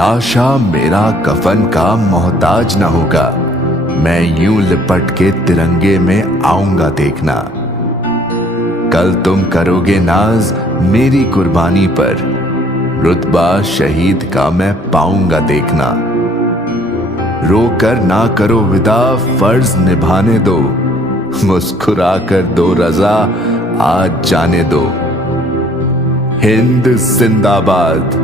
लाशा मेरा कफन का मोहताज न होगा। मैं यूं लिपट के तिरंगे में आऊंगा देखना। कल तुम करोगे नाज मेरी कुर्बानी पर, रुतबा शहीद का मैं पाऊंगा देखना। रोकर ना करो विदा, फर्ज निभाने दो, मुस्कुरा कर दो रजा, आज जाने दो। हिंद जिंदाबाद,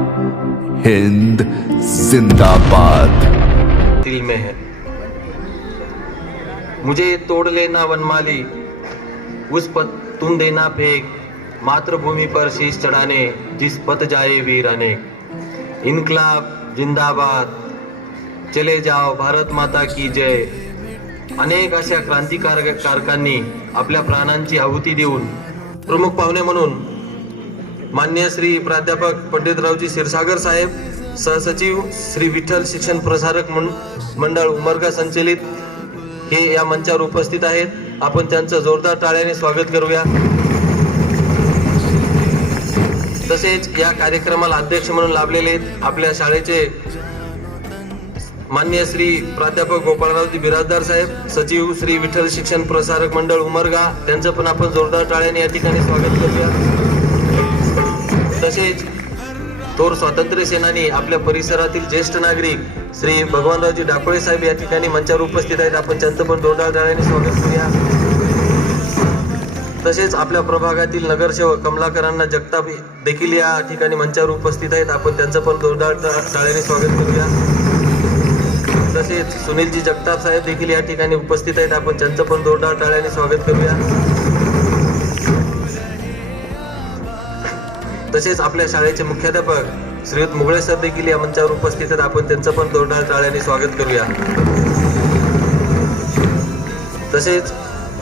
हिंद जिंदाबाद। दिल में है मुझे तोड़ लेना वनमाली, उस पथ तुम देना फेंक, मातृभूमि पर शीश चढ़ाने जिस पथ जाए वीर अनेक। इनकलाब जिंदाबाद, चले जाओ भारत माता की जय। अनेक अशा क्रांतिकारकांनी आपल्या प्राणांची आहुती देऊन प्रमुख पाहुणे म्हणून मान्य श्री प्राध्यापक पंडितरावजी क्षीरसागर साहेब, सहसचिव श्री विठ्ठल शिक्षण प्रसारक मंडळ उमरगा संचलित हे या मंचावर उपस्थित आहेत। आपण त्यांचं जोरदार टाळ्याने स्वागत करूया। तसेच या कार्यक्रमाला अध्यक्ष म्हणून लाभलेले आपल्या शाळेचे मान्य श्री प्राध्यापक गोपाळरावजी बिराजदार साहेब, सचिव श्री विठ्ठल शिक्षण प्रसारक मंडळ उमरगा, त्यांचं पण आपण जोरदार टाळ्याने या ठिकाणी स्वागत करूया। तसेच थोर स्वातंत्र्य सेनानी आपल्या परिसरातील ज्येष्ठ नागरिक श्री भगवानरावजी डाकोळे साहेब या ठिकाणी मंचावर उपस्थित आहेत। आपण त्यांचं पण जोरदार टाळ्याने स्वागत करूया। तसेच आपल्या प्रभागातील नगरसेवक कमलाकरांना जगताप देखील या ठिकाणी मंचावर उपस्थित आहेत। आपण त्यांचं पण जोरदार टाळ्याने स्वागत करूया। तसेच सुनीलजी जगताप साहेब देखील या ठिकाणी उपस्थित आहेत। आपण त्यांचं पण जोरदार टाळ्याने स्वागत करूया। तसेच आपल्या शाळेचे मुख्याध्यापक श्रीयुत मुगळे सर देखील या मंचावर उपस्थित आहेत। आपण त्यांचं पण जोरदार टाळ्याने स्वागत करूया। तसेच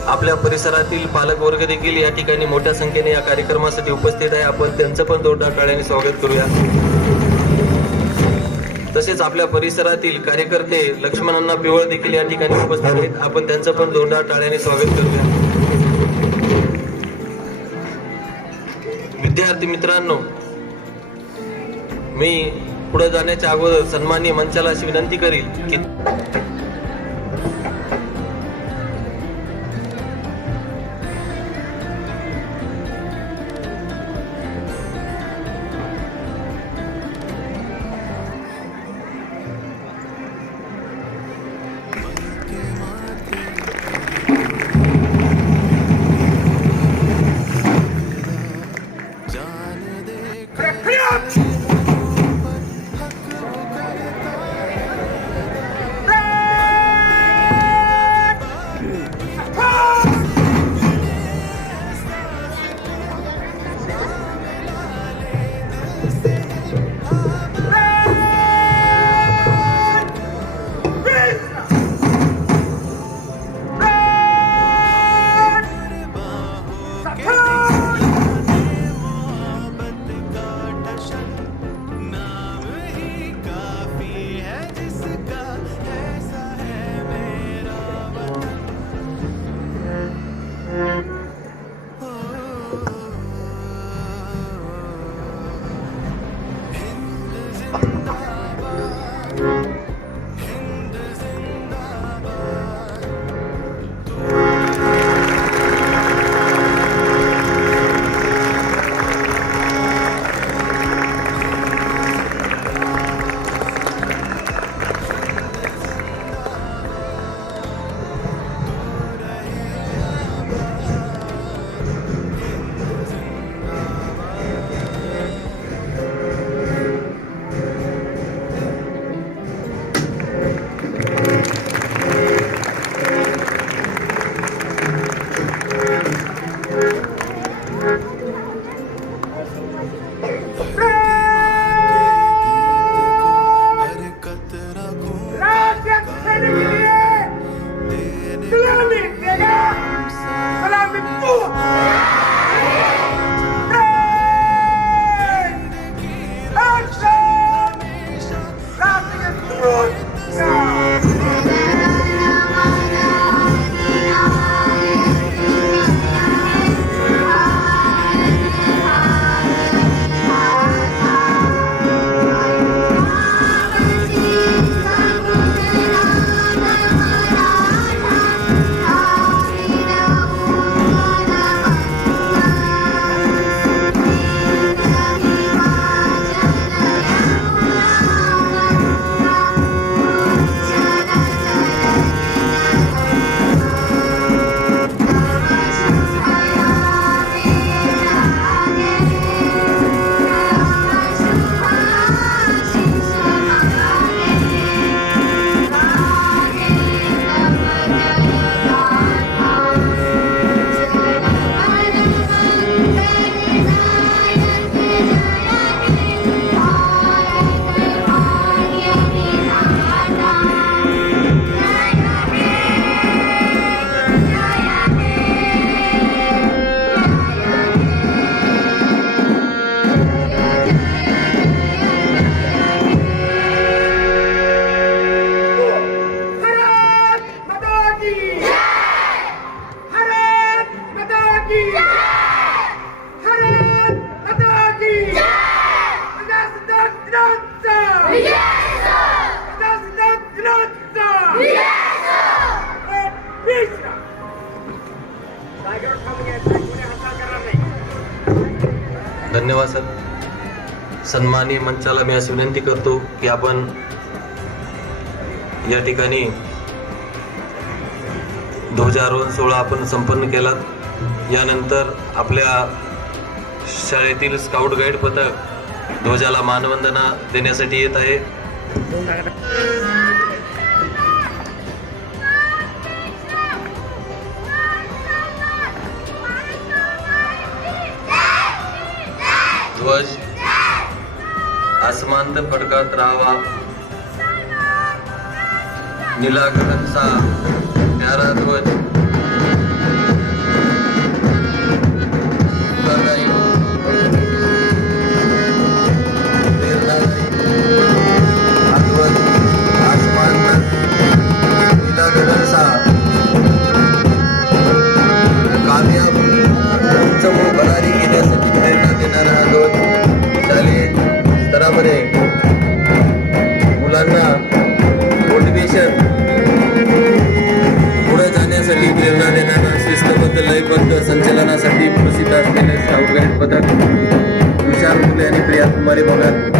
आपल्या परिसरातील पालक वर्ग देखील या ठिकाणी मोठ्या संख्येने या कार्यक्रमासाठी उपस्थित आहे। आपण त्यांचं पण जोरदार टाळ्याने स्वागत करूया। तसेच आपल्या परिसरातील कार्यकर्ते लक्ष्मणांना पिवळ देखील या ठिकाणी उपस्थित आहेत। आपण त्यांचं पण जोरदार टाळ्याने स्वागत करूया। विद्यार्थी मित्रांनो, मी पुढे जाण्याच्या अगोदर सन्माननीय मंचाला अशी विनंती करील की सन्माननीय मंचाला मी अशी विनंती करतो की आपण या ठिकाणी ध्वजारोहण सोहळा आपण संपन्न केला. यानंतर आपल्या शाळेतील स्काउट गाईड पथक ध्वजाला मानवंदना देण्यासाठी येत आहे. ध्वज आसमान तक फडकत राहावा. नीला गगनचा प्यारा ध्वज मुलांना मोटिवेशन पुढे जाण्यासाठी प्रेरणा देणारा शिस्तबद्ध लयबद्ध संचलनासाठी प्रसिद्ध असलेले स्काउट गाईड पथक विशाल मुले आणि प्रिया कुमारी भगत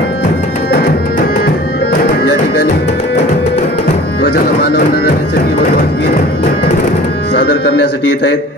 या ठिकाणी ध्वजाला मानवंदना देण्यासाठी व ध्वजगीत सादर करण्यासाठी येत आहेत.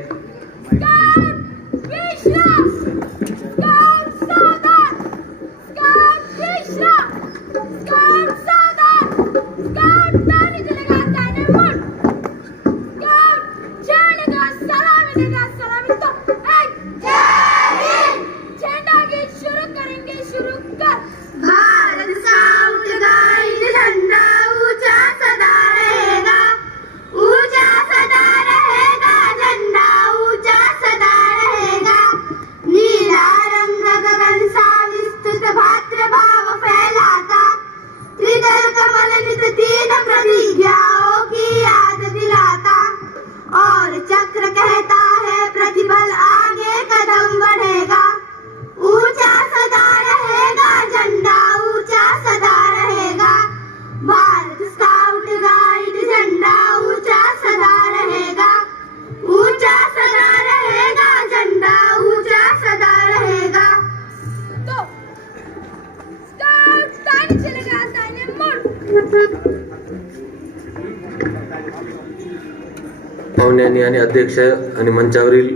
पाहुण्यांनी आणि अध्यक्ष आणि मंचावरील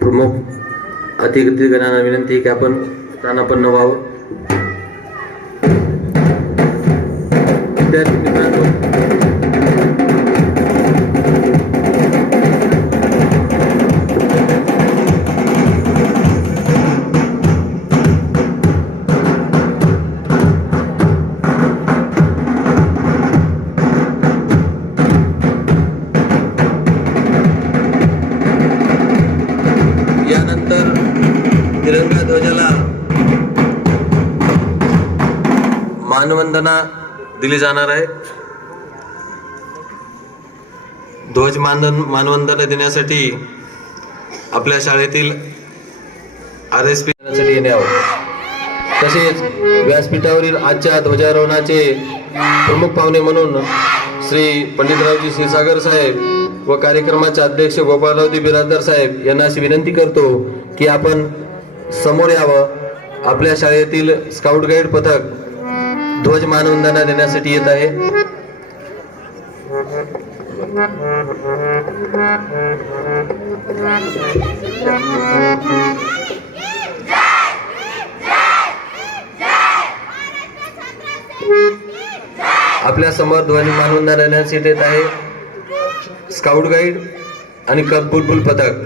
प्रमुख अतिथीगणांना विनंती की आपण स्थानापन्न व्हावं. विद्यार्थी मित्रांनो, यानंतर तिरंगा ध्वजाला मानवंदना दिली जाणार आहे. ध्वज मानवंदना देण्यासाठी आपल्या शाळेतील RSP येणे आवश्यक. तसेच व्यासपीठावरील आजच्या ध्वजारोहणाचे प्रमुख पाहुणे म्हणून श्री पंडितरावजी क्षीरसागर साहेब व कार्यक्रमाचे अध्यक्ष गोपालरावजी बिराजदार साहेब यांना अशी विनंती करतो की आपण समोर यावं. आपल्या शाळेतील स्काउट गाईड पथक ध्वज मानवंदना देण्यासाठी येत आहे. आपल्या समोर ध्वज मानवंदना देण्यासाठी येत आहे स्काउट गाईड आणि बुलबुल पथक.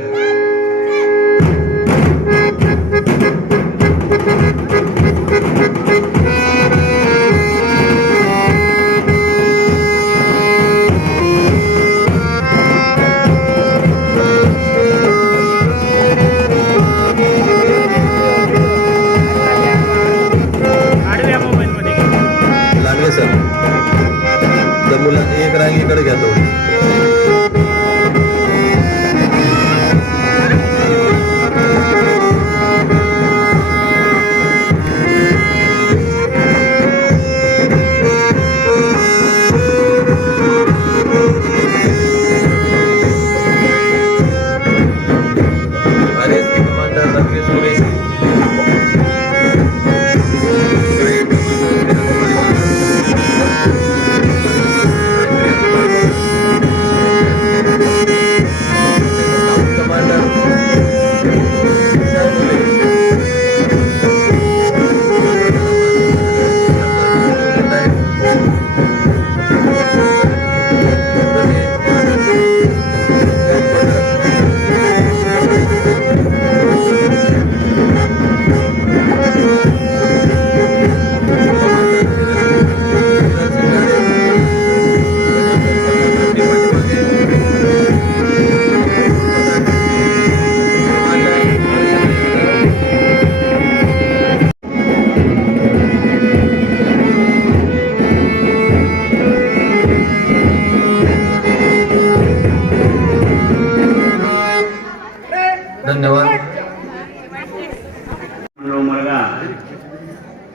लागले सर तर मुला एक रांगेकडे घ्या थोडी. RSP कमांडर रमेश सुरेश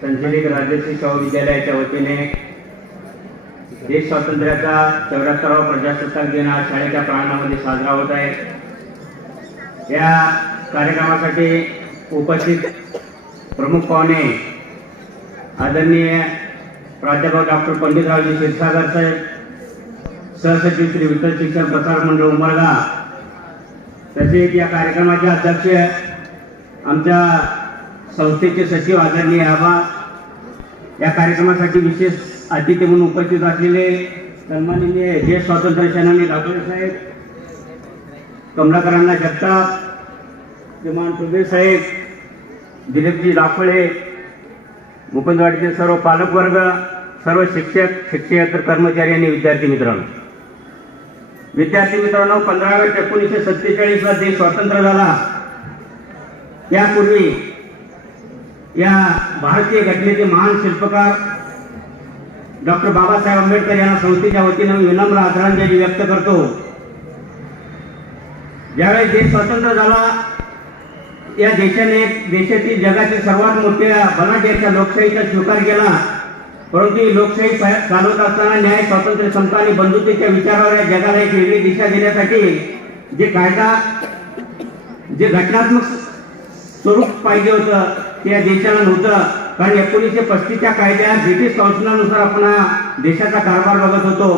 संचलित राजर्षी शाहू विद्यालयाच्या वतीने देश स्वातंत्र्याचा 74वा प्रजासत्ताक दिन आज शाळेच्या प्रांगणामध्ये साजरा होत आहे. या कार्यक्रमासाठी उपस्थित प्रमुख पाहुणे आदरणीय प्राध्यापक डॉक्टर पंडितरावजी क्षीरसागर साहेब, सहसचिव श्री विठ्ठल शिक्षण प्रसार मंडळ उमरगा, तसेच या कार्यक्रमाचे अध्यक्ष आमच्या संस्थेचे सचिव आदरणीय आबा, या कार्यक्रमासाठी विशेष अतिथी म्हणून उपस्थित असलेले सन्माननीय ज्येष्ठ स्वातंत्र्य सेनानी डॉक्टर साहेब, कमलाकरांना जगताप, श्रीमान सुबे साहेब, दिलीपजी दाफळे, मुकुंदवाडीचे सर्व पालकवर्ग, सर्व शिक्षक, शिक्षकेतर कर्मचारी आणि विद्यार्थी मित्रांनो, 15 ऑगस्ट 1947 ला देश स्वतंत्र झाला. त्यापूर्वी या भारतीय घटनेचे महान शिल्पकार डॉक्टर बाबासाहेब आंबेडकर यांना संस्थेच्या वतीनं विनम्र आदरांजली व्यक्त करतो. ज्यावेळी देश स्वतंत्र झाला, या देशातील जगातील सर्वात मोठ्या बनाट्याच्या लोकशाहीचा स्वीकार केला. परंतु ही लोकशाही चालवत असताना न्याय, स्वातंत्र्य, समता आणि बंधुतेच्या विचारावर या जगाला एक वेगळी दिशा देण्यासाठी जे घटनात्मक स्वरूप पाहिजे होतं ते या देशाला नव्हतं. कारण 1935च्या कायद्यात ब्रिटिश काउन्सिलानुसार आपण देशाचा कारभार बघत होतो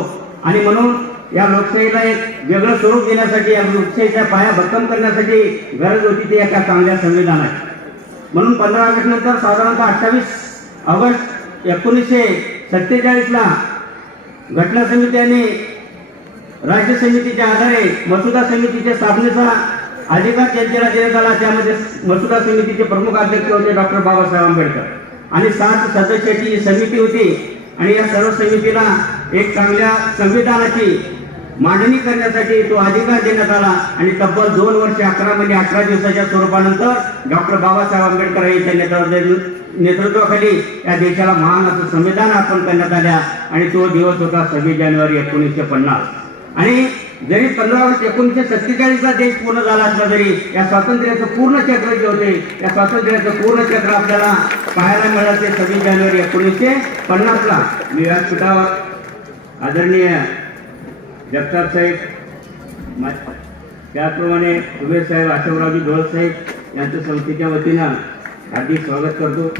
आणि म्हणून या लोकशाहीला एक वेगळं स्वरूप देण्यासाठी, या लोकशाहीचा पाया भक्कम करण्यासाठी गरज होती ती एका चांगल्या संविधानाची. म्हणून 15 ऑगस्ट नंतर साधारणतः 28 ऑगस्ट 1947 ला घटना समिती आणि राज्य समितीच्या आधारे मसुदा समितीच्या स्थापनेचा अधिकार त्यांच्याला देण्यात आला. त्यामध्ये मसुदा समितीचे प्रमुख अध्यक्ष होते डॉक्टर बाबासाहेब आंबेडकर आणि 7 सदस्याची ही समिती होती. आणि या सर्व समितीला एक चांगल्या संविधानाची मांडणी करण्यासाठी तो अधिकार देण्यात आला. आणि तब्बल 2 वर्ष 11 महिने 18 दिवसाच्या स्वरूपानंतर डॉक्टर बाबासाहेब आंबेडकर यांच्या नेतृत्वाखाली या देशाला महान असं संविधान अर्पण करण्यात आल्या. आणि तो दिवस होता 26 जानेवारी 1950. आणि जरी 15 ऑगस्ट 1947 ला देश पूर्ण झाला असला तरी या स्वातंत्र्याचं पूर्ण चक्र जे होते, या स्वातंत्र्याचं पूर्ण चक्र आपल्याला पाहायला मिळालं ते 26 जानेवारी 1950 ला. मी व्यासपीठावर आदरणीय जगताप साहेब, त्याचप्रमाणे सुबे साहेब, अशोकरावजी ढोळ साहेब यांचं संस्थेच्या वतीनं हार्दिक स्वागत करतो.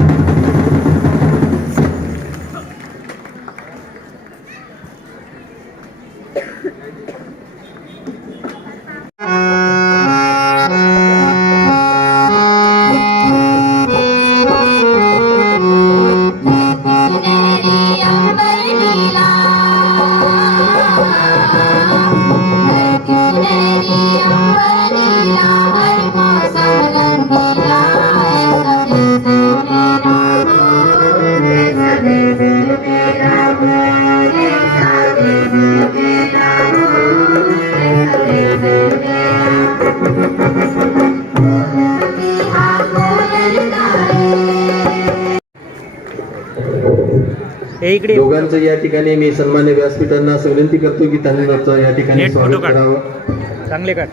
दोघांचं या ठिकाणी मी सन्मान्य व्यासपीठांना असं विनंती करतो की त्यांनी या ठिकाणी स्वागत करावं. चांगले काढ,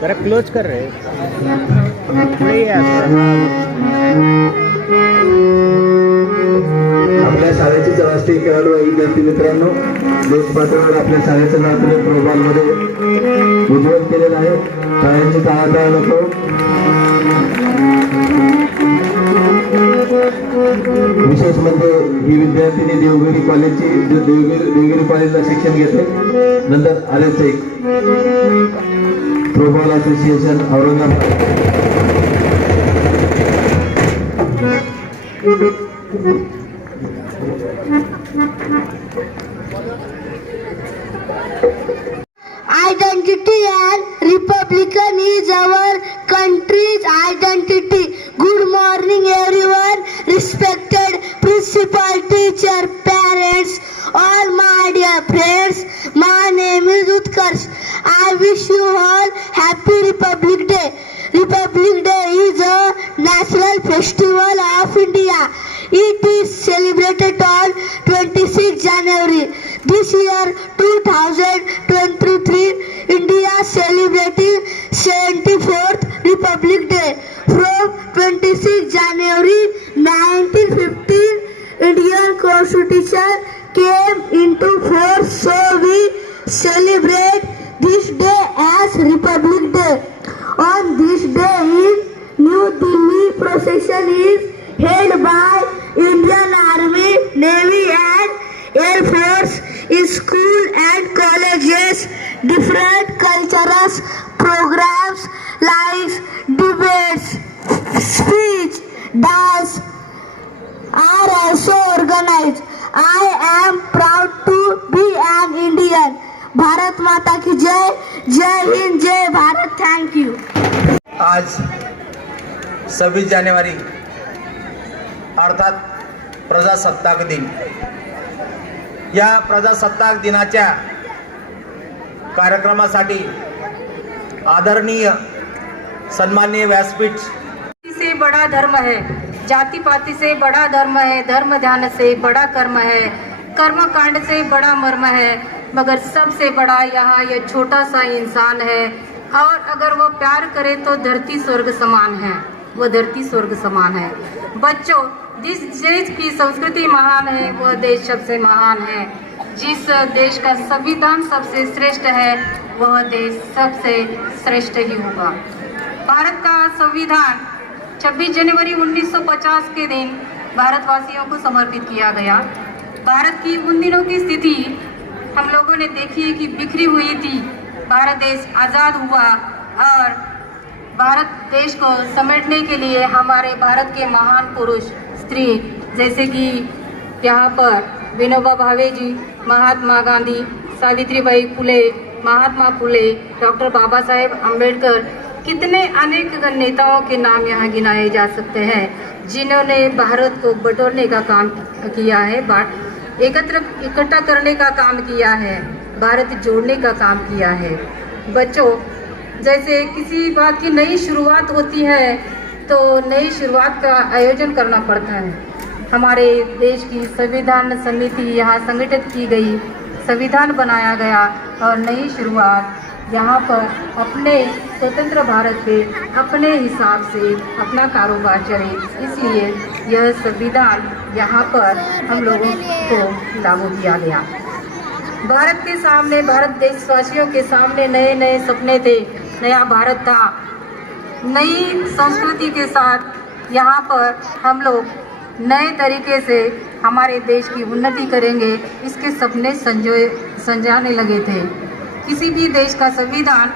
जरा क्लोज कर रे. आपल्या शाळेचे राष्ट्रीय खेळाडू विद्यार्थी मित्रांनो, देश पातळीवर आपल्या शाळेचं नाव तुम्ही प्रोग्राममध्ये उज्ज्वल केलेलं आहे. शाळेची टाळाटाळ नको. विशेष म्हणजे ही विद्यार्थिनी देवगिरी कॉलेजची, देवगिरी कॉलेजला शिक्षण घेते. नंतर आलेच एक throwball association Aurangabad. Identity and Republican is our country's identity. Good morning everyone, respected principal, teacher, parents, all my dear friends. My name is Utkarsh. I wish you all happy Republic Day. Republic Day is a national festival of India. It is celebrated on 26 January. This year 2023, India is celebrating 74th Republic Day from 26 January 19 Constitution came into force, so we celebrate this day as Republic Day. On this day in New Delhi, procession is held by Indian Army, Navy and Air Force in school and colleges. Different cultural programs like debates, speech, dance are also organized. I am proud to be an Indian. Bharat Mata की जय. जय हिंद, जय Bharat. Thank you. आज 26 जानेवारी अर्थात प्रजासत्ताक दिन, या प्रजासत्ताक दिनाच्या कार्यक्रमासाठी आदरणीय सन्माननीय व्यासपीठ से बड़ा धर्म है, जाति पाति से बड़ा धर्म है, धर्म ध्यान से बड़ा कर्म है, कर्म कांड से बड़ा मर्म है, मगर सबसे बड़ा यहाँ ये छोटा सा इंसान है। और अगर वो प्यार करे तो धरती स्वर्ग समान है, वो धरती स्वर्ग समान है। बच्चों, जिस देश की संस्कृति महान है वह देश सबसे महान है। जिस देश का संविधान सबसे श्रेष्ठ है वह देश सबसे श्रेष्ठ ही होगा। भारत का संविधान 26 जनवरी 1950 के दिन भारतवासियों को समर्पित किया गया। भारत की उन दिनों की स्थिति हम लोगों ने देखी है कि बिखरी हुई थी। भारत देश आज़ाद हुआ और भारत देश को समेटने के लिए हमारे भारत के महान पुरुष स्त्री जैसे कि यहाँ पर विनोबा भावे जी, महात्मा गांधी, सावित्रीबाई फुले, महात्मा फुले, डॉक्टर बाबा साहेब अम्बेडकर, कितने अनेक नेताओं के नाम यहाँ गिनाए जा सकते हैं जिन्होंने भारत को बटोरने का काम किया है, इकट्ठा करने का काम किया है, भारत जोड़ने का काम किया है। बच्चों, जैसे किसी बात की नई शुरुआत होती है तो नई शुरुआत का आयोजन करना पड़ता है। हमारे देश की संविधान समिति यहाँ संगठित की गई, संविधान बनाया गया और नई शुरुआत यहाँ पर अपने स्वतंत्र भारत के अपने हिसाब से अपना कारोबार चले, इसलिए यह संविधान यहाँ पर हम लोगों को लागू किया गया। भारत के सामने, भारत देशवासियों के सामने नए नए सपने थे, नया भारत था। नई संस्कृति के साथ यहाँ पर हम लोग नए तरीके से हमारे देश की उन्नति करेंगे, इसके सपने संजाने लगे थे। किसी भी देश का संविधान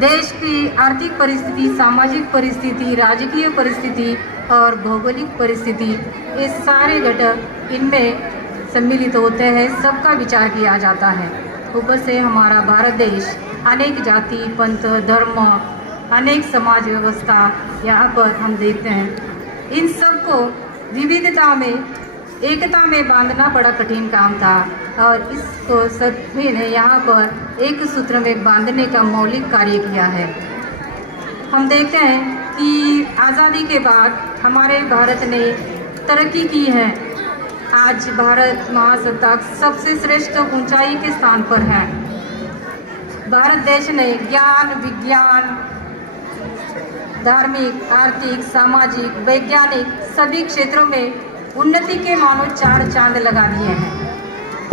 देश की आर्थिक परिस्थिति, सामाजिक परिस्थिति, राजकीय परिस्थिति और भौगोलिक परिस्थिति, ये सारे घटक इनमें सम्मिलित होते हैं, सबका विचार किया जाता है। ऊपर से हमारा भारत देश अनेक जाति, पंथ, धर्म, अनेक समाज व्यवस्था यहाँ पर हम देखते हैं। इन सबको विविधता में, एकता में बांधना बड़ा कठिन काम था और इसको सभी ने यहाँ पर एक सूत्र में बांधने का मौलिक कार्य किया है। हम देखते हैं कि आज़ादी के बाद हमारे भारत ने तरक्की की है। आज भारत महासत्ताक सबसे श्रेष्ठ ऊंचाई के स्थान पर है। भारत देश ने ज्ञान, विज्ञान, धार्मिक, आर्थिक, सामाजिक, वैज्ञानिक सभी क्षेत्रों में उन्नति के मानो 4 चांद लगा दिए हैं।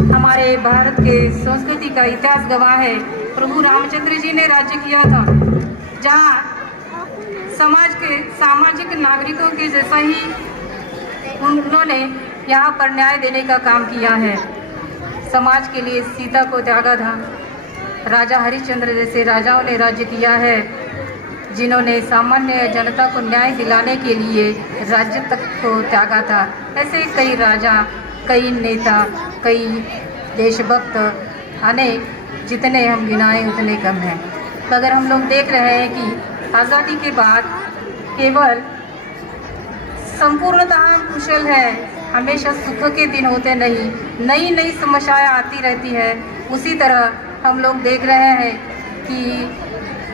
हमारे भारत के संस्कृति का इतिहास गवाह है। प्रभु रामचंद्र जी ने राज्य किया था, जहाँ समाज के सामाजिक नागरिकों के जैसा ही उन्होंने यहाँ पर न्याय देने का काम किया है। समाज के लिए सीता को त्यागा था। राजा हरिश्चंद्र जैसे राजाओं ने राज्य किया है, जिन्होंने सामान्य जनता को न्याय दिलाने के लिए राज्य तक को त्यागा था। ऐसे कई राजा, कई नेता, कई देशभक्त, अनेक, जितने हम गिनाएं उतने कम हैं। मगर हम लोग देख रहे हैं कि आज़ादी के बाद केवल संपूर्णतः कुशल है, हमेशा सुख के दिन होते नहीं, नई नई समस्याएं आती रहती है। उसी तरह हम लोग देख रहे हैं कि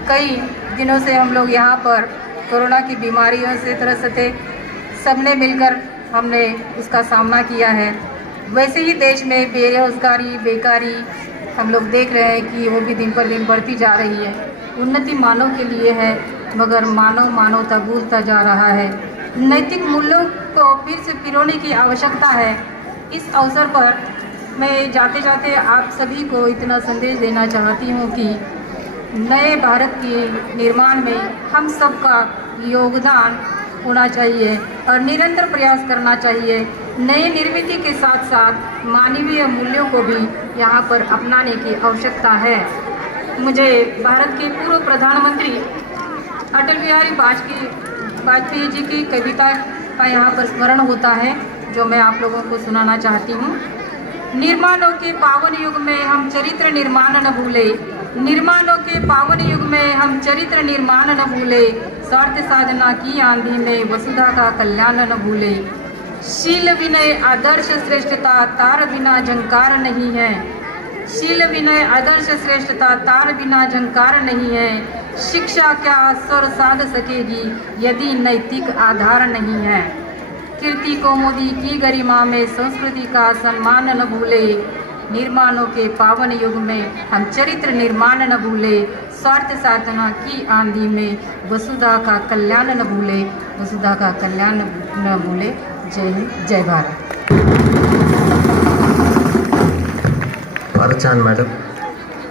कई दिनों से हम लोग यहाँ पर कोरोना की बीमारियों से त्रस्त थे, सबने मिलकर हमने उसका सामना किया है। वैसे ही देश में बेरोजगारी, बेकारी हम लोग देख रहे हैं कि वो भी दिन पर दिन बढ़ती जा रही है। उन्नति मानव के लिए है, मगर मानव मानवता भूलता जा रहा है। नैतिक मूल्यों को फिर से पिरोने की आवश्यकता है। इस अवसर पर मैं जाते जाते आप सभी को इतना संदेश देना चाहती हूँ कि नए भारत के निर्माण में हम सबका योगदान होना चाहिए और निरंतर प्रयास करना चाहिए। नए निर्मिति के साथ साथ मानवीय मूल्यों को भी यहाँ पर अपनाने की आवश्यकता है। मुझे भारत के पूर्व प्रधानमंत्री अटल बिहारी वाजपेयी जी की कविता का यहाँ पर स्मरण होता है, जो मैं आप लोगों को सुनाना चाहती हूँ। निर्माणों के पावन युग में हम चरित्र निर्माण न भूले, निर्माणों के पावन युग में हम चरित्र निर्माण न भूले, स्वार्थ साधना की आंधी में वसुधा का कल्याण न भूले। शील विनय आदर्श श्रेष्ठता तार बिना झंकार नहीं है, शील विनय आदर्श श्रेष्ठता तार बिना झंकार नहीं है। शिक्षा क्या स्वर साध सकेगी यदि नैतिक आधार नहीं है। कीर्ति कौमुदी की गरिमा में संस्कृति का सम्मान न भूले, निर्माणों के पावन युग में हम चरित्र निर्माण न भूले, स्वार्थ साधना की आंधी में वसुधा का कल्याण न भूले, वसुधा का कल्याण न भूले। जय हिंद, जय भारत। फार छान मॅडम,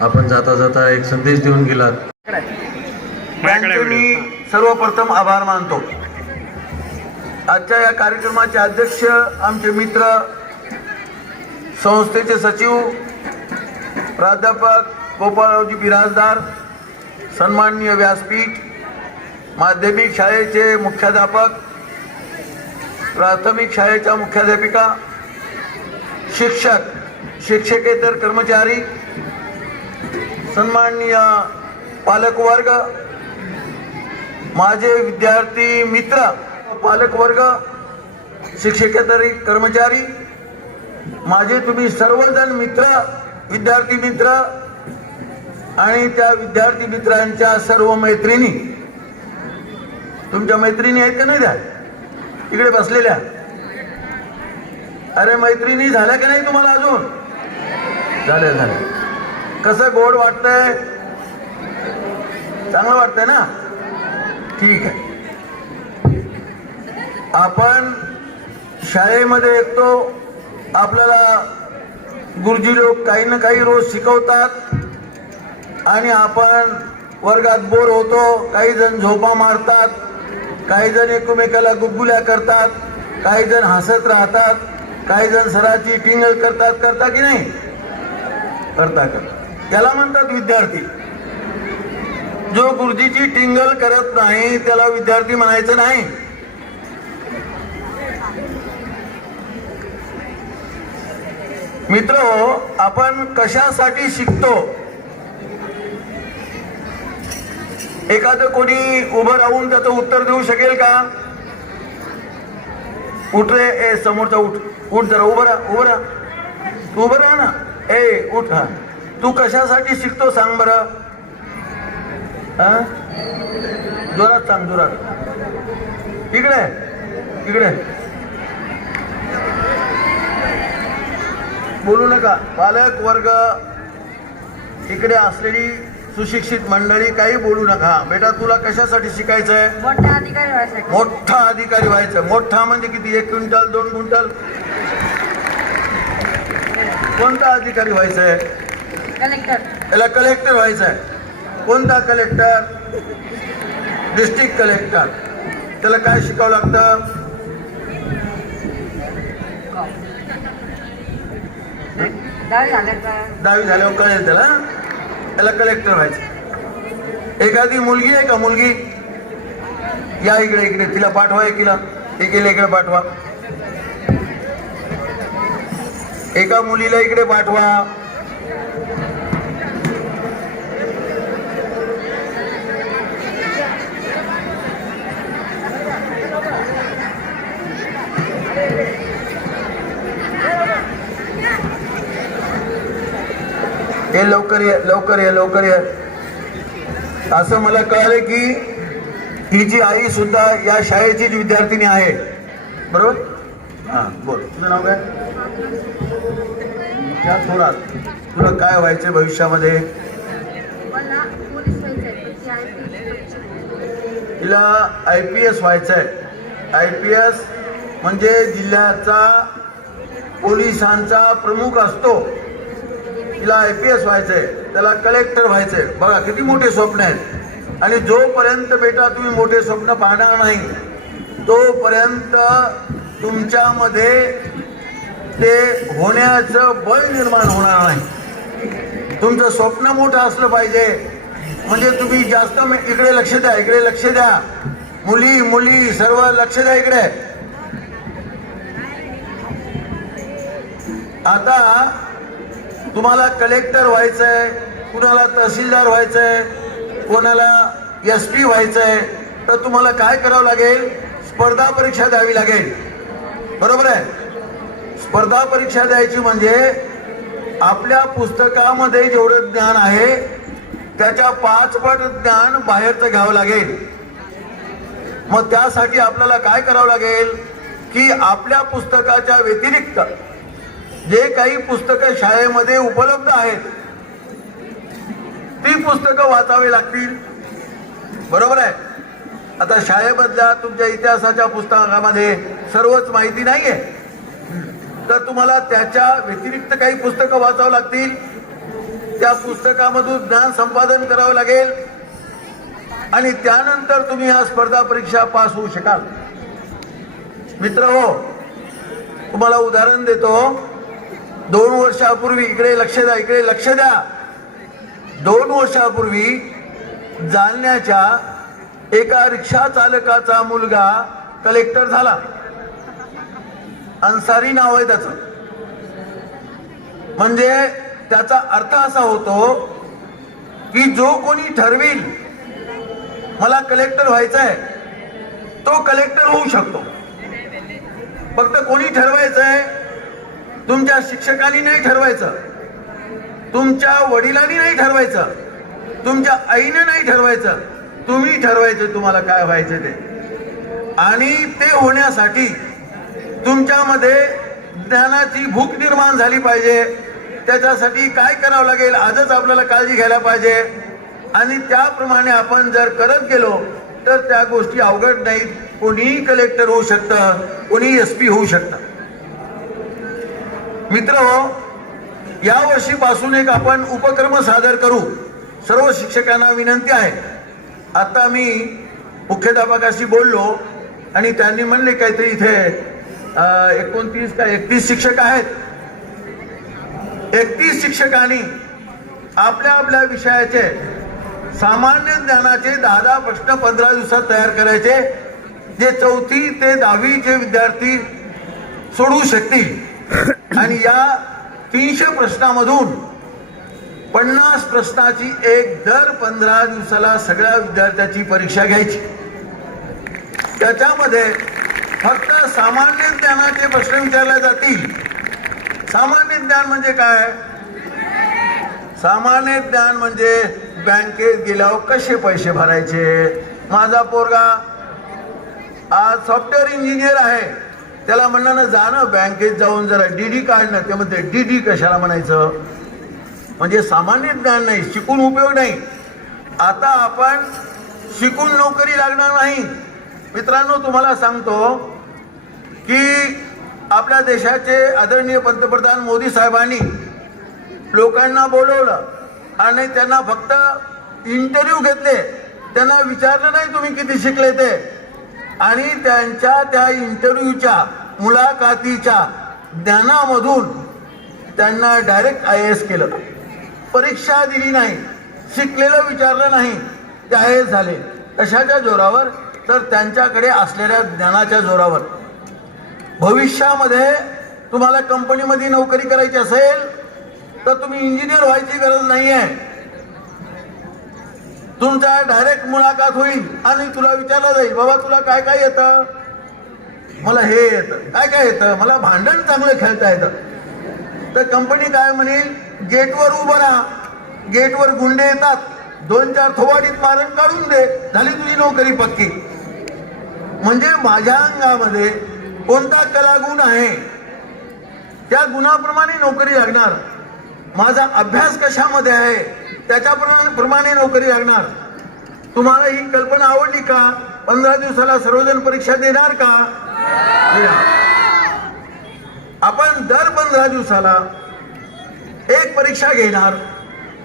आपण जाता जाता एक संदेश देऊन गेलात। त्यांचे मी सर्वप्रथम आभार मानतो। आजच्या या कार्यक्रमाचे अध्यक्ष आमचे मित्र, संस्थेचे सचिव प्राध्यापक गोपाळरावजी बिराजदार, सन्माननीय व्यासपीठ, माध्यमिक शाळेचे मुख्याध्यापक, प्राथमिक शाळेच्या मुख्याध्यापिका, शिक्षक, शिक्षकेतर कर्मचारी, सन्माननीय पालकवर्ग, माझे विद्यार्थी मित्र, पालकवर्ग, शिक्षकेतर कर्मचारी, माझे तुम्ही सर्वजण मित्र, विद्यार्थी मित्र आणि त्या विद्यार्थी मित्रांच्या सर्व मैत्रिणी, तुमच्या मैत्रिणी आहेत का नाही त्या इकडे बसलेल्या? अरे मैत्रिणी झाल्या का नाही तुम्हाला अजून? झाल्या। कसं गोड वाटतंय? चांगलं वाटतंय ना? ठीक आहे। आपण शाळेमध्ये येतो, आपल्याला गुरुजी लोक काही ना काही रोज शिकवतात आणि आपण वर्गात बोर होतो, काही जण झोपा मारतात, काही जण एकमेकाला गुदगुल्या करतात, काही जण हसत राहतात, काही जण सराची टिंगल करता की नाही? करता त्याला म्हणतात विद्यार्थी। जो गुरुजीची टिंगल करत नाही त्याला विद्यार्थी म्हणायचं नाही। मित्र, आपण कशासाठी शिकतो? एखादं कोणी उभं राहून त्याचं उत्तर देऊ शकेल का? उठ रे, ए समोरचा उठ जरा, उभं राहा, तू उभं राहा ना, ए उठ। हा, तू कशासाठी शिकतो सांग बरं? हा, जोरात सांग, जोरात। इकडे बोलू नका। पालक वर्ग, इकडे असलेली सुशिक्षित मंडळी, काही बोलू नका। बेटा, तुला कशासाठी शिकायचंय? मोठा अधिकारी व्हायचं। मोठा अधिकारी व्हायचं। मोठा म्हणजे किती? 1 क्विंटल, 2 क्विंटल? कोणता अधिकारी व्हायचंय? कलेक्टर। याला कलेक्टर व्हायचंय। कोणता कलेक्टर? District collector. त्याला काय शिकावं लागतं? 10वी झाल्यावर कळेल त्याला। त्याला कलेक्टर व्हायचं। एखादी मुलगी आहे का? मुलगी या इकडे, तिला पाठवा, एकीला इकडे पाठवा, एका मुलीला इकडे पाठवा। हे लवकर ये। असं मला कळालं की हिची आई सुद्धा या शाळेचीच विद्यार्थिनी आहे, बरोबर? हा, बोल, तुझं नाव काय? थोरात। तुला काय व्हायचंय भविष्यामध्ये? तिला IPS व्हायचंय। IPS म्हणजे जिल्ह्याचा पोलिसांचा प्रमुख असतो, तिला IPS व्हायचंय, त्याला कलेक्टर व्हायचंय. बघा किती मोठे स्वप्न आहेत. आणि जोपर्यंत बेटा तुम्ही मोठे स्वप्न पाहणार नाही तोपर्यंत तुमच्यामध्ये ते होण्याचं बळ निर्माण होणार नाही. तुमचं स्वप्न मोठं असलं पाहिजे. म्हणजे तुम्ही जास्त इकडे लक्ष द्या, इकडे लक्ष द्या, मुली मुली सर्व लक्ष द्या इकडे. आता तुम्हाला कलेक्टर व्हायचंय, कुणाला तहसीलदार व्हायचंय, कोणाला SP व्हायचंय, तर तुम्हाला काय करावं लागेल? स्पर्धा परीक्षा द्यावी लागेल. बरोबर आहे? स्पर्धा परीक्षा द्यायची म्हणजे आपल्या पुस्तकामध्ये जेवढं ज्ञान आहे त्याच्या 5 पट ज्ञान बाहेरचं घ्यावं लागेल. मग त्यासाठी आपल्याला काय करावं लागेल की आपल्या पुस्तकाच्या व्यतिरिक्त जे काही पुस्तकं शाळेमध्ये उपलब्ध आहेत ती पुस्तकं वाचावी लागतील. बरोबर आहे? आता शाळेमधल्या तुमच्या इतिहासाच्या पुस्तकामध्ये सर्वच माहिती नाहीये, तर तुम्हाला त्याच्या व्यतिरिक्त काही पुस्तकं वाचावं लागतील. त्या पुस्तकामधून ज्ञान संपादन करावं लागेल आणि त्यानंतर तुम्ही ह्या स्पर्धा परीक्षा पास होऊ शकाल. मित्र हो, तुम्हाला उदाहरण देतो. 2 वर्षापूर्वी, इकडे लक्ष द्या, इकडे लक्ष द्या, 2 वर्षापूर्वी जालन्याच्या एका रिक्षा चालकाचा मुलगा कलेक्टर झाला. अन्सारी नाव आहे त्याचं. म्हणजे त्याचा अर्थ असा होतो की जो कोणी ठरविल मला कलेक्टर व्हायचं आहे तो कलेक्टर होऊ शकतो. फक्त कोणी ठरवायचंय? तुमच्या शिक्षकांनी नाही ठरवायचं, तुमच्या वडिलांनी नाही ठरवायचं, तुमच्या आईने नाही ठरवायचं, तुम्ही ठरवायचं तुम्हाला काय व्हायचं ते. आणि ते होण्यासाठी तुमच्यामध्ये ज्ञानाची भूक निर्माण झाली पाहिजे. त्याच्यासाठी काय करावं लागेल आजच आपल्याला काळजी घ्यायला पाहिजे. आणि त्याप्रमाणे आपण जर करत गेलो तर त्या गोष्टी अवघड नाहीत. कोणीही कलेक्टर होऊ शकतं, कोणीही SP होऊ शकतं. मित्र हो, या वर्षीपासून एक आपण उपक्रम सादर करू. सर्व शिक्षकांना विनंती आहे. आता मी मुख्याध्यापकाशी बोललो आणि त्यांनी म्हणले काहीतरी इथे 29 का 31 शिक्षक आहेत. 31 शिक्षकांनी आपल्या आपल्या विषयाचे सामान्य ज्ञानाचे 10 प्रश्न 15 दिवसात तयार करायचे, जे 4थी ते 10वीचे विद्यार्थी सोडवू शकतील. आणि या 300 प्रश्नामधून 50 प्रश्नाची एक दर 15 दिवसाला सगळ्या विद्यार्थ्याची परीक्षा घ्यायची. त्याच्यामध्ये फक्त सामान्य ज्ञानाचे प्रश्न विचारले जातील. सामान्य ज्ञान म्हणजे काय? सामान्य ज्ञान म्हणजे बँकेत गेल्यावर कसे पैसे भरायचे. माझा पोरगा आज सॉफ्टवेअर इंजिनियर आहे, त्याला म्हणणं जाणं बँकेत जाऊन जरा DD काढणं. ते म्हणते DD कशाला म्हणायचं? म्हणजे सामान्य ज्ञान नाही, शिकून उपयोग नाही. आता आपण शिकून नोकरी लागणार नाही. मित्रांनो, तुम्हाला सांगतो की आपल्या देशाचे आदरणीय पंतप्रधान मोदी साहेबांनी लोकांना बोलवलं आणि त्यांना फक्त इंटरव्ह्यू घेतले. त्यांना विचारलं नाही तुम्ही किती शिकले ते. आणि त्यांच्या त्या इंटरव्ह्यूच्या मुलाखतीच्या ज्ञानामधून त्यांना डायरेक्ट IAS केलं. परीक्षा दिली नाही, शिकलेलं विचारलं नाही, ते IAS झाले. कशाच्या जोरावर? तर त्यांच्याकडे असलेल्या ज्ञानाच्या जोरावर. भविष्यामध्ये तुम्हाला कंपनीमध्ये नोकरी करायची असेल तर तुम्ही इंजिनियर व्हायची गरज नाहीये. तुमचा डायरेक्ट मुलाखत होईल आणि तुला विचारलं जाईल, बाबा तुला काय काय येतं? मला हे येतं. काय काय येतं? मला भांडण चांगलं खेळता येतं. तर कंपनी काय म्हणेल, गेटवर उभं राहा, गेटवर गुंडे येतात, 2-4 थोवाडीत मारण काढून दे, झाली तुझी नोकरी पक्की. म्हणजे माझ्या अंगामध्ये कोणता कलागुण आहे त्या गुणाप्रमाणे नोकरी लागणार. माझा अभ्यास कशामध्ये आहे त्याच्याप्रमाणे नोकरी लागणार. तुम्हाला ही कल्पना आवडली का? 15 दिवसाला सर्वजण परीक्षा देणार का? आपण दर 15 दिवसाला एक परीक्षा घेणार,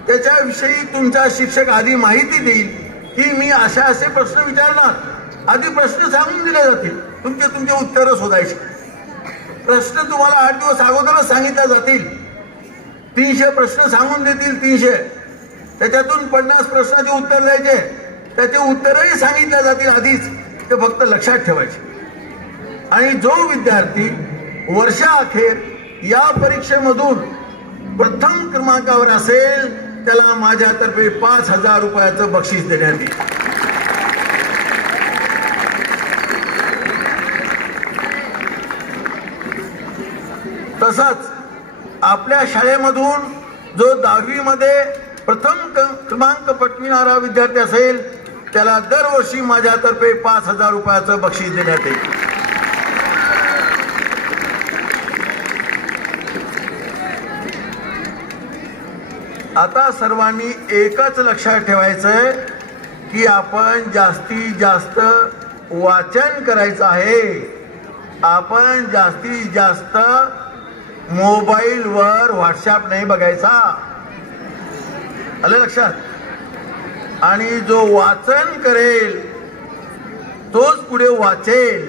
त्याच्याविषयी तुमचा शिक्षक आधी माहिती देईल की मी असे प्रश्न विचारणार. आधी प्रश्न सांगून दिले जातील, तुमचे उत्तरं शोधायची. प्रश्न तुम्हाला 8 दिवस अगोदरच सांगितले जातील. 300 प्रश्न सांगून देतील, 300. त्याच्यातून 50 प्रश्नाचे उत्तर द्यायचे, त्याचे उत्तरही सांगितले जातील आधीच. ते फक्त लक्षात ठेवायचे. आणि जो विद्यार्थी वर्षाअखेर या परीक्षेमधून प्रथम क्रमांकावर असेल त्याला माझ्यातर्फे 5,000 रुपयाचं बक्षीस देण्यात येईल. तसंच आपल्या शाळेमधून जो 10वी मध्ये प्रथम क्रमांक पटविणारा विद्यार्थी असेल त्याला दरवर्षी माझ्यातर्फे 5,000 रुपयाचं बक्षीस देण्यात येईल. आता सर्वांनी एकच लक्षात ठेवायचंय की आपण जास्तीत जास्त वाचन करायचं आहे. आपण जास्तीत जास्त मोबाईलवर व्हॉट्सअप नाही बघायचा. आलं लक्षात? आणि जो वाचन करेल तोच पुढे वाचेल.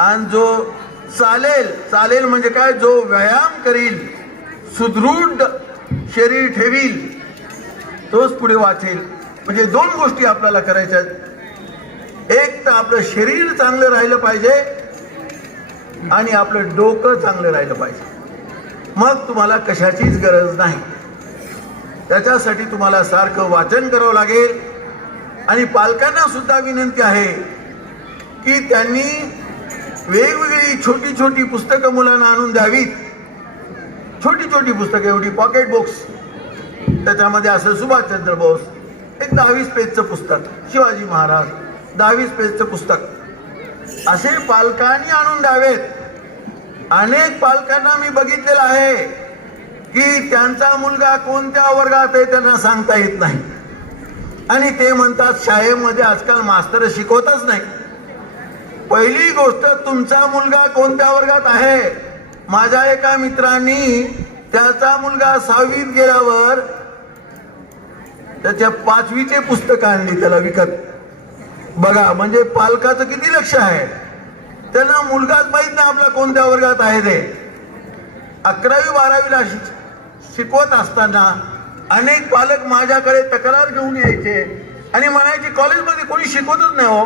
आणि जो चालेल म्हणजे काय, जो व्यायाम करील, सुदृढ शरीर ठेवील, तोच पुढे वाचेल. म्हणजे 2 गोष्टी आपल्याला करायच्या. एक तर आपलं शरीर चांगलं राहिलं पाहिजे आणि आपलं डोकं चांगलं राहिलं पाहिजे. मग तुम्हाला कशाचीच गरज नाही. त्याच्यासाठी तुम्हाला सारखं वाचन करावं लागेल. आणि पालकांना सुद्धा विनंती आहे की त्यांनी वेगवेगळी छोटी छोटी पुस्तकं मुलांना आणून द्यावीत. छोटी छोटी पुस्तकं, एवढी पॉकेट बुक्स, त्याच्यामध्ये असं सुभाषचंद्र बोस, एक 20 पेजचं पुस्तक, शिवाजी महाराज 20 पेजचं पुस्तक, असे पालकांनी आणून द्यावेत. अनेक पालकांना मी बघितलेलं आहे की त्यांचा मुलगा कोणत्या वर्गात आहे त्यांना सांगता येत नाही. आणि ते म्हणतात शाळेमध्ये आजकाल मास्तर शिकवतच नाही. पहिली गोष्ट, तुमचा मुलगा कोणत्या वर्गात आहे. माझ्या एका मित्रांनी त्याचा मुलगा 6वीत गेल्यावर त्याच्या 5वीचे पुस्तक आणली त्याला विकत. बघा म्हणजे पालकाचं किती लक्ष आहे. त्यांना मुलगाच माहित नाही आपला कोणत्या वर्गात आहे ते. 11वी 12वीला शिकवत असताना अनेक पालक माझ्याकडे तक्रार घेऊन यायचे आणि म्हणायचे कॉलेजमध्ये कोणी शिकवतच नाही हो.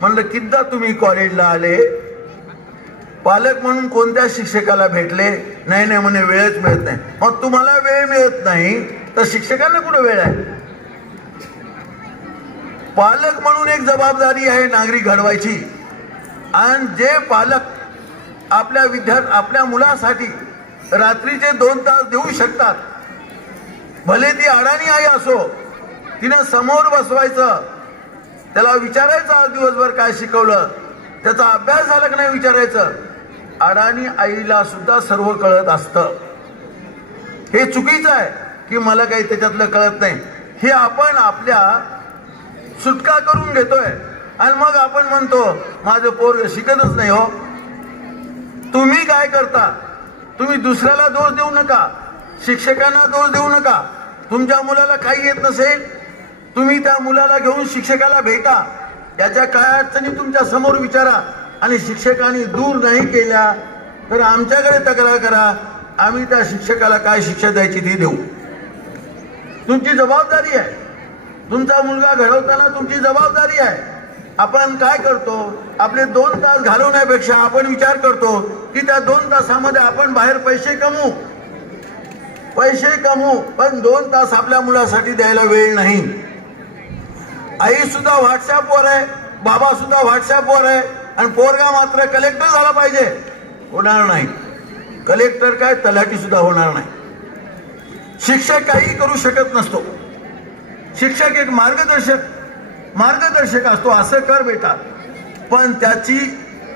म्हणलं कितीदा तुम्ही कॉलेजला आले, पालक म्हणून कोणत्या शिक्षकाला भेटले. नाही म्हणे वेळच मिळत नाही. मग तुम्हाला वेळ मिळत नाही तर शिक्षकांना कुठं वेळ आहे. पालक म्हणून एक जबाबदारी आहे नागरिक घडवायची. आणि जे पालक आपल्या मुलासाठी रात्रीचे 2 तास देऊ शकतात, भले ती अडाणी आई असो, तिनं समोर बसवायचं, त्याला विचारायचं आज दिवसभर काय शिकवलं, त्याचा अभ्यास झाला की नाही विचारायचं. अडाणी आईला सुद्धा सर्व कळत असतं. हे चुकीचं आहे की मला काही त्याच्यातलं कळत नाही. हे आपण आपल्या सुटका करून घेतोय आणि मग आपण म्हणतो माझं पोरग शिकतच नाही हो. तुम्ही काय करता, तुम्ही दुसऱ्याला दोष देऊ नका, शिक्षकांना दोष देऊ नका. तुमच्या मुलाला काही येत नसेल, तुम्ही त्या मुलाला घेऊन शिक्षकाला भेटा, याच्या काय अडचणी तुमच्या समोर विचारा. आणि शिक्षकांनी दूर नाही केल्या तर आमच्याकडे तक्रार करा, आम्ही त्या शिक्षकाला काय शिक्षा द्यायची ती देऊ. तुमची जबाबदारी आहे. तुमचा मुलगा घडवताना तुमची जबाबदारी आहे. आपण काय करतो, आपले 2 तास घालवण्यापेक्षा आपण विचार करतो की त्या 2 तासामध्ये आपण बाहेर पैसे कमवू, पण 2 तास आपल्या मुलासाठी द्यायला वेळ नाही. आई सुद्धा व्हॉट्सअपवर आहे, बाबा सुद्धा व्हॉट्सअपवर आहे आणि पोरगा मात्र कलेक्टर झाला पाहिजे. होणार नाही. कलेक्टर काय, तलाठी सुद्धा होणार नाही. शिक्षक काही करू शकत नसतो. शिक्षक एक मार्गदर्शक असतो. असं कर बेटा, पण त्याची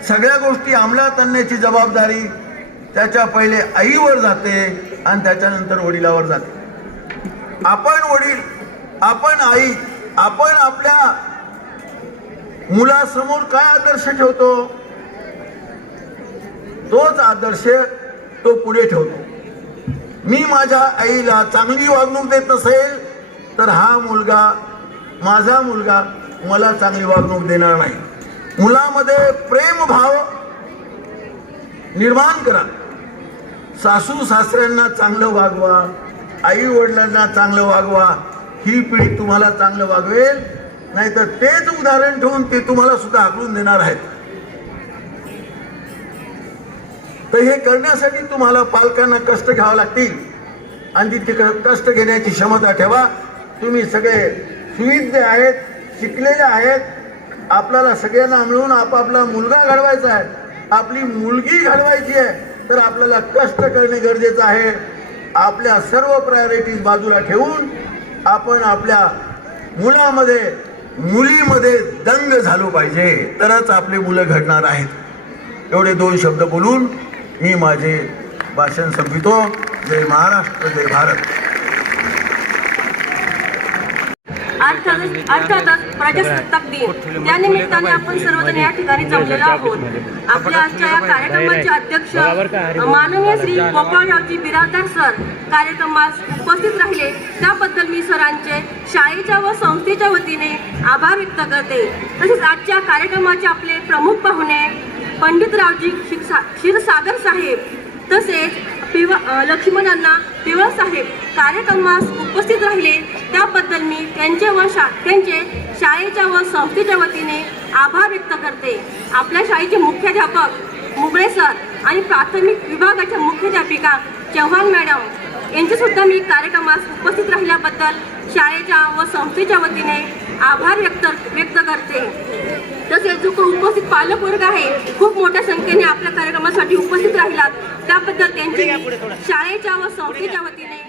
सगळ्या गोष्टी अंमलात आणण्याची जबाबदारी त्याच्या पहिले आईवर जाते आणि त्याच्यानंतर वडिलावर जाते. आपण वडील, आपण आई, आपण आपल्या मुलासमोर काय आदर्श ठेवतो तोच आदर्श तो पुढे ठेवतो. मी माझ्या आईला चांगली वागणूक देत नसेल तर हा मुलगा, माझा मुलगा मला चांगली वागणूक देणार नाही. मुलामध्ये प्रेमभाव निर्माण करा. सासू सासऱ्यांना चांगलं वागवा, आई वडिलांना चांगलं वागवा. ही पिढी तुम्हाला चांगलं वागवेल, नाहीतर तेच उदाहरण ठेवून ते तुम्हाला सुद्धा हाकलून देणार आहेत. तर हे करण्यासाठी तुम्हाला पालकांना कष्ट घ्यावं लागतील आणि तिथे कष्ट घेण्याची क्षमता ठेवा. तुम्ही सगळे सुविद्य आहेत, शिकलेले आहेत. आपल्याला सगळ्यांना मिळून आपापला मुलगा घडवायचा आहे, आपली मुलगी घडवायची आहे. तर आपल्याला कष्ट करणे गरजेचं आहे. आपल्या सर्व प्रायोरिटीज बाजूला ठेवून आपण आपल्या मुलामध्ये मुलीमध्ये दंग झालो पाहिजे, तरच आपले मुलं घडणार आहेत. एवढे 2 शब्द बोलून मी माझे भाषण संपवितो. जय महाराष्ट्र, जय भारत. अर्थातच प्रजासत्ताक दिन या निमित्ताने आपण सर्वजण या ठिकाणी जमलेलो आहोत. आपल्या आजच्या या कार्यक्रमाचे अध्यक्ष माननीय श्री गोपाळरावजी बिराजदार सर कार्यक्रमास उपस्थित राहिले, त्याबद्दल मी सरांचे शाळेच्या व संस्थेच्या वतीने आभार व्यक्त करते. तसेच आजच्या कार्यक्रमाचे आपले प्रमुख पाहुणे पंडितरावजी क्षीरसागर साहेब तसेच लक्ष्मणांना पिवळा साहेब कार्यक्रमास उपस्थित राहिले, त्याबद्दल मी त्यांचे शाळेच्या व संस्थेच्या वतीने आभार व्यक्त करते. आपल्या शाळेचे मुख्याध्यापक मुगळे सर आणि प्राथमिक विभागाच्या मुख्याध्यापिका चव्हाण मॅडम यांचेसुद्धा मी कार्यक्रमास उपस्थित राहिल्याबद्दल शाळेच्या व संस्थेच्या वतीने आभार व्यक्त करते. तसेच जो उपस्थित पालक वर्ग आहे, खूप मोठ्या संख्येने आपल्या कार्यक्रमासाठी उपस्थित राहिलात, त्याबद्दल त्यांची शाळेच्या व संस्थेच्या वतीने